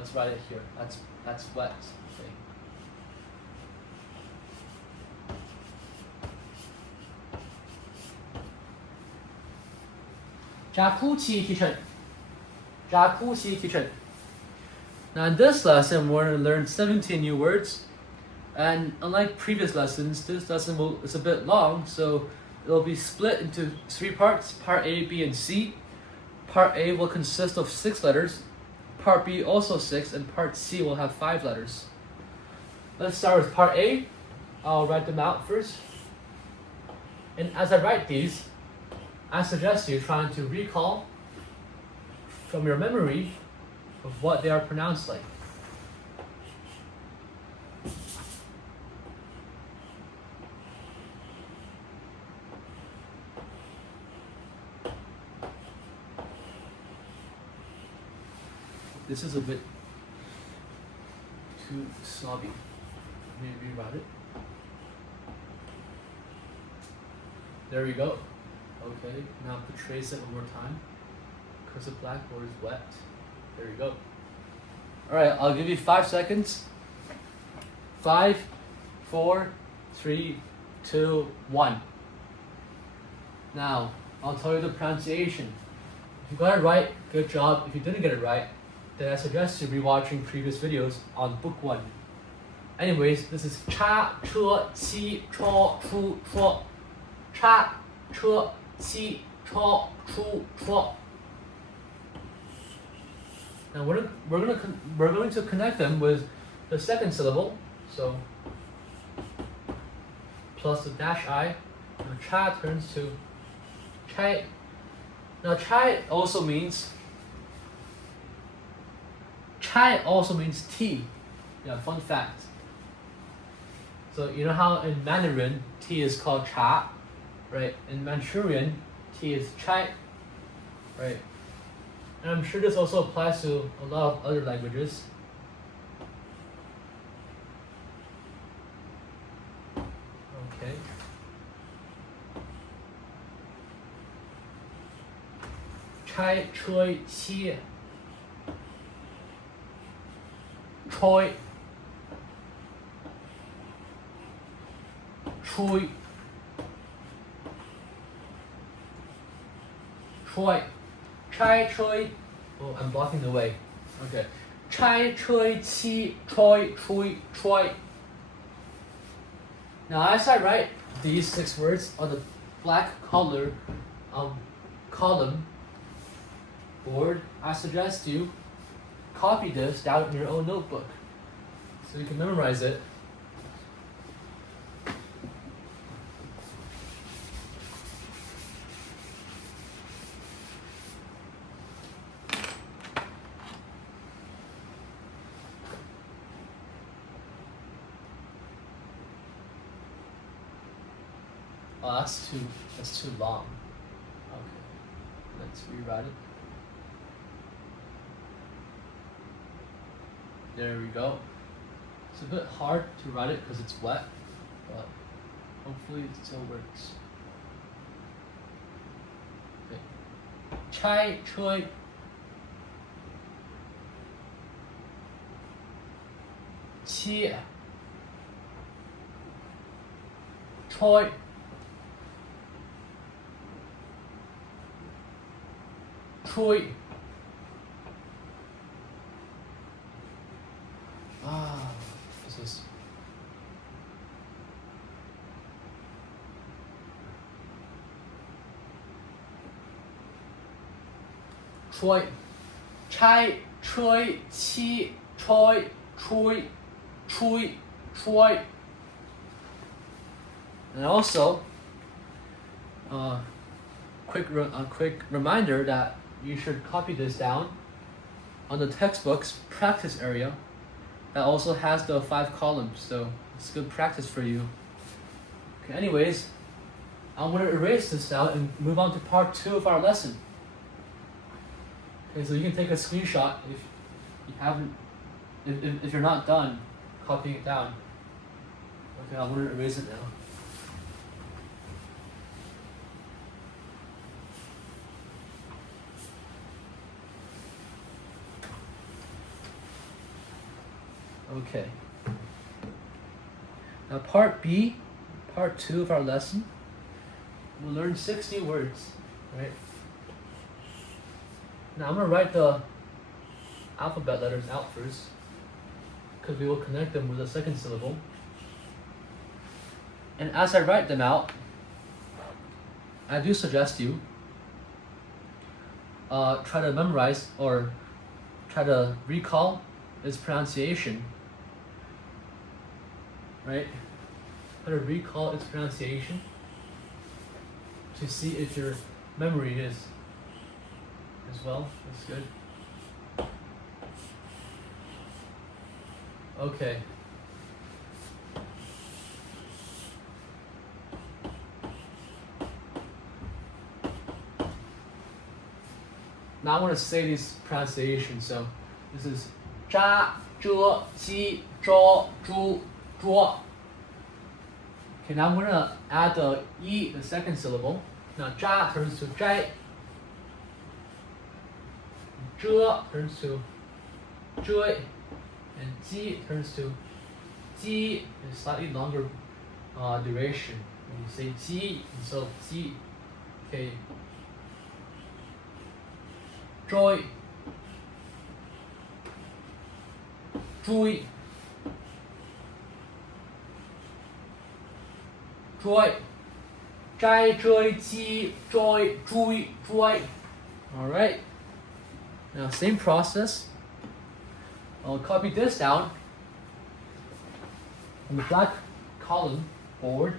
let's write it here. That's wet. Okay. Jacuzzi kitchen. Jacuzzi kitchen. Now in this lesson, we're going to learn 17 new words. And unlike previous lessons, this lesson is a bit long, so it'll be split into 3 parts, part A, B, and C. Part A will consist of 6 letters, part B also 6, and part C will have 5 letters. Let's start with part A. I'll write them out first. And as I write these, I suggest you trying to recall from your memory of what they are pronounced like. This is a bit too snobby. Maybe rewrite it. There we go. Okay, now trace it one more time. Because the blackboard is wet. There you go. Alright, I'll give you 5 seconds. 5, 4, 3, 2, 1. Now, I'll tell you the pronunciation. If you got it right, good job. If you didn't get it right, then I suggest you rewatching previous videos on book 1. Anyways, this is cha, che, qi, cho, chu, chuo. Cha, che, qi, cho, chu, chuo. Now we're going to connect them with the second syllable. So plus the dash I. Now cha turns to chai. Now chai also means tea. Yeah, fun fact. So you know how in Mandarin tea is called cha, right? In Manchurian tea is chai, right? And I'm sure this also applies to a lot of other languages. Okay. Chai, chui, qi. Choi. Chui. Choi. Chai, choi. Oh, I'm blocking the way. Okay. Chai, choi, qi, choi, chui, choi. Now, as I write these 6 words on the black color column board, I suggest you copy this down in your own notebook so you can memorize it. Oh, that's too long. Okay, let's rewrite it. There we go. It's a bit hard to write it because it's wet, but hopefully it still works. Okay. Chai, chui. Qi. Choi. Chui. This is Choi. Chai, chui, qi, choi, chui, chui, choi. And also, quick reminder that you should copy this down on the textbook's practice area that also has the 5 columns, so it's good practice for you. Okay, anyways, I'm going to erase this now and move on to part 2 of our lesson. Okay, so you can take a screenshot if you haven't, if you're not done copying it down. Okay, I'm going to erase it now. Okay. Now part B, part 2 of our lesson, we'll learn 6 new words, right? Now I'm gonna write the alphabet letters out first, because we will connect them with a second syllable. And as I write them out, I do suggest you try to memorize or try to recall its pronunciation, right? Try to recall its pronunciation to see if your memory is as well. That's good. Okay. Now I want to say these pronunciations. So this is 扎、遮、鸡、招、猪、捉. Okay, now I'm gonna add the e, the second syllable. Now 扎 turns to 摘, 遮 turns to 追, and 鸡 turns to 鸡. It's slightly longer duration when you say 鸡 instead of 鸡. Okay. Joy, 追, joy, 摘、追、鸡、追、追、追. All right. Now same process. I'll copy this down on the black column board,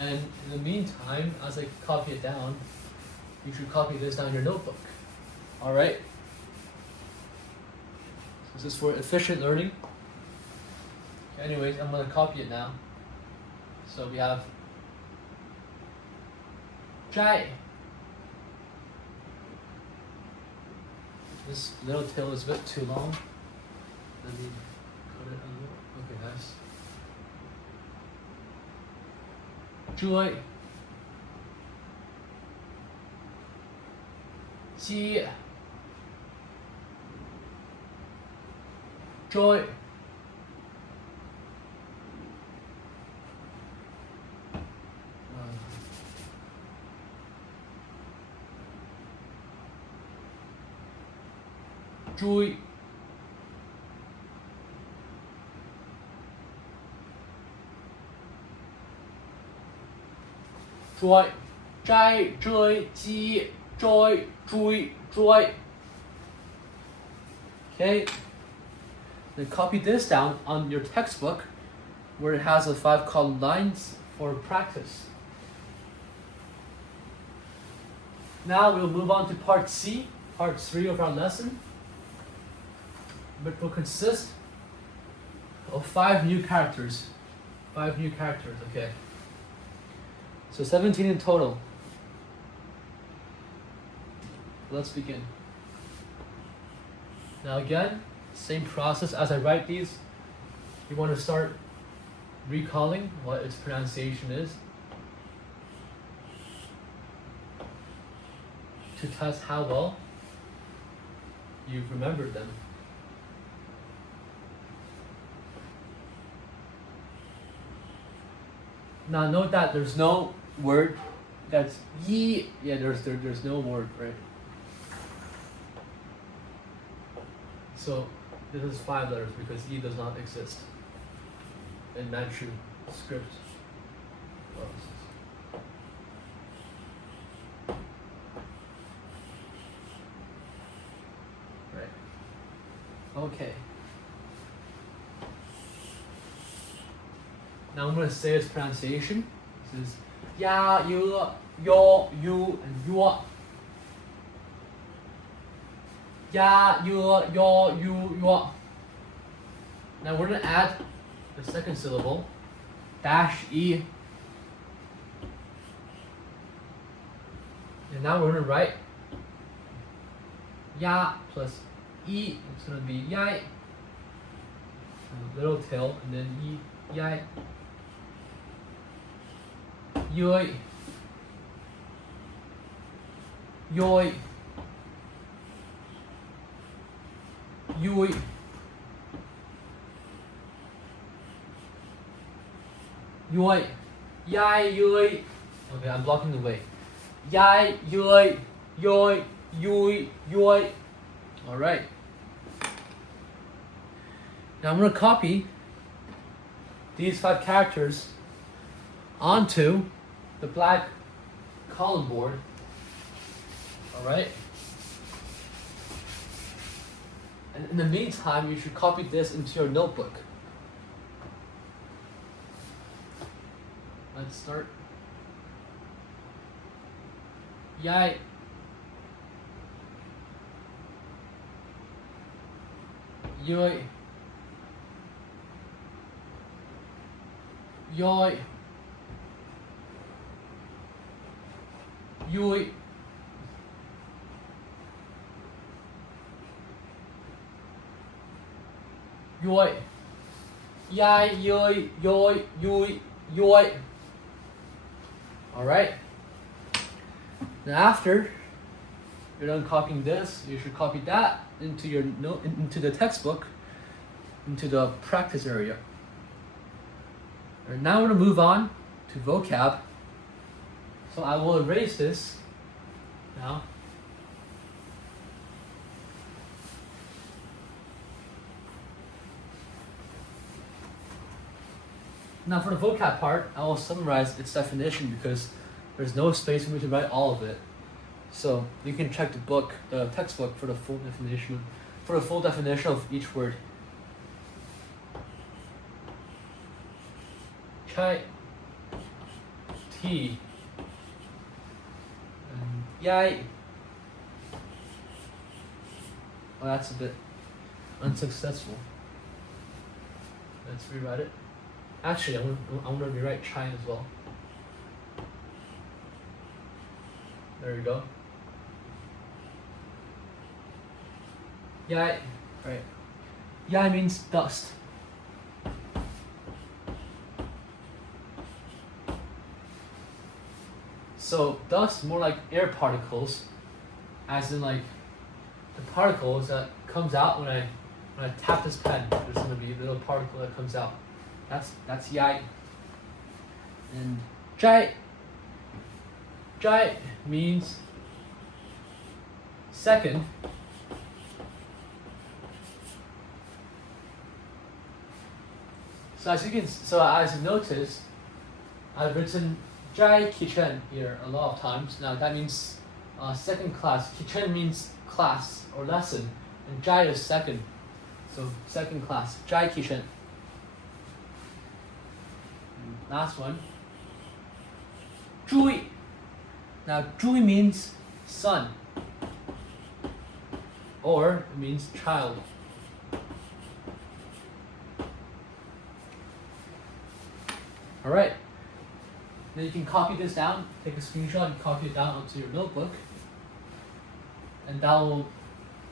and in the meantime, as I copy it down, you should copy this down in your notebook. All right. So this is for efficient learning. Anyways, I'm going to copy it now. So we have 摘. This little tail is a bit too long. Let me cut it a little. Okay, nice. 追. 鸡 追 追 追 摘 追 鸡 追 追 追. Okay. Then copy this down on your textbook where it has the 5 column lines for practice. Now we'll move on to part C, part 3 of our lesson, which will consist of 5 new characters. 5 new characters, okay. So 17 in total. Let's begin. Now again, same process as I write these. You want to start recalling what its pronunciation is to test how well you've remembered them. Now note that there's no word that's yi. Yeah, there's no word, right? So this is 5 letters because E does not exist in Manchu script. Right. Okay. Now I'm going to say its pronunciation. This is ya, you, yo, you, and yuo. Ya, you, yo, you, yuo. Now we're going to add the second syllable, dash e. And now we're going to write ya plus e. It's going to be yai. Little tail, and then e, yai. Yoi. Yoi. Yui. yoi, yai, yoi. Okay, I'm blocking the way. Yai, yoi, yoi, yoi, yoi. All right. Now I'm going to copy these 5 characters onto the black column board. All right. And in the meantime, you should copy this into your notebook. Let's start. Yai. Yoi. Yoi. Yoi. Yoi. Yai, yoi, yoi, yoi, yoi. All right. Now after you're done copying this, you should copy that into your into the textbook, into the practice area. And now we're gonna move on to vocab. So I will erase this now. Now for the vocab part, I will summarize its definition because there's no space for me to write all of it. So you can check the book, the textbook, for the full definition of each word. Chai, tea, yai. Oh, that's a bit unsuccessful. Let's rewrite it. Actually, I'm gonna rewrite chai as well. There we go. Yai, right. Yai means dust. So dust, more like air particles, as in like the particles that comes out when I tap this pen. There's gonna be a little particle that comes out. That's yai. And jai. Jai means second. So as you notice, I've written Jai Kitchen here a lot of times. Now that means second class. Kitchen means class or lesson, and Jai is second. So second class. Jai Kitchen. Last one. Zhui. Now Zhui means son, or it means child. All right. Then you can copy this down, take a screenshot and copy it down onto your notebook. And that will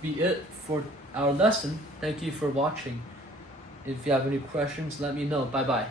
be it for our lesson. Thank you for watching. If you have any questions, let me know. Bye-bye.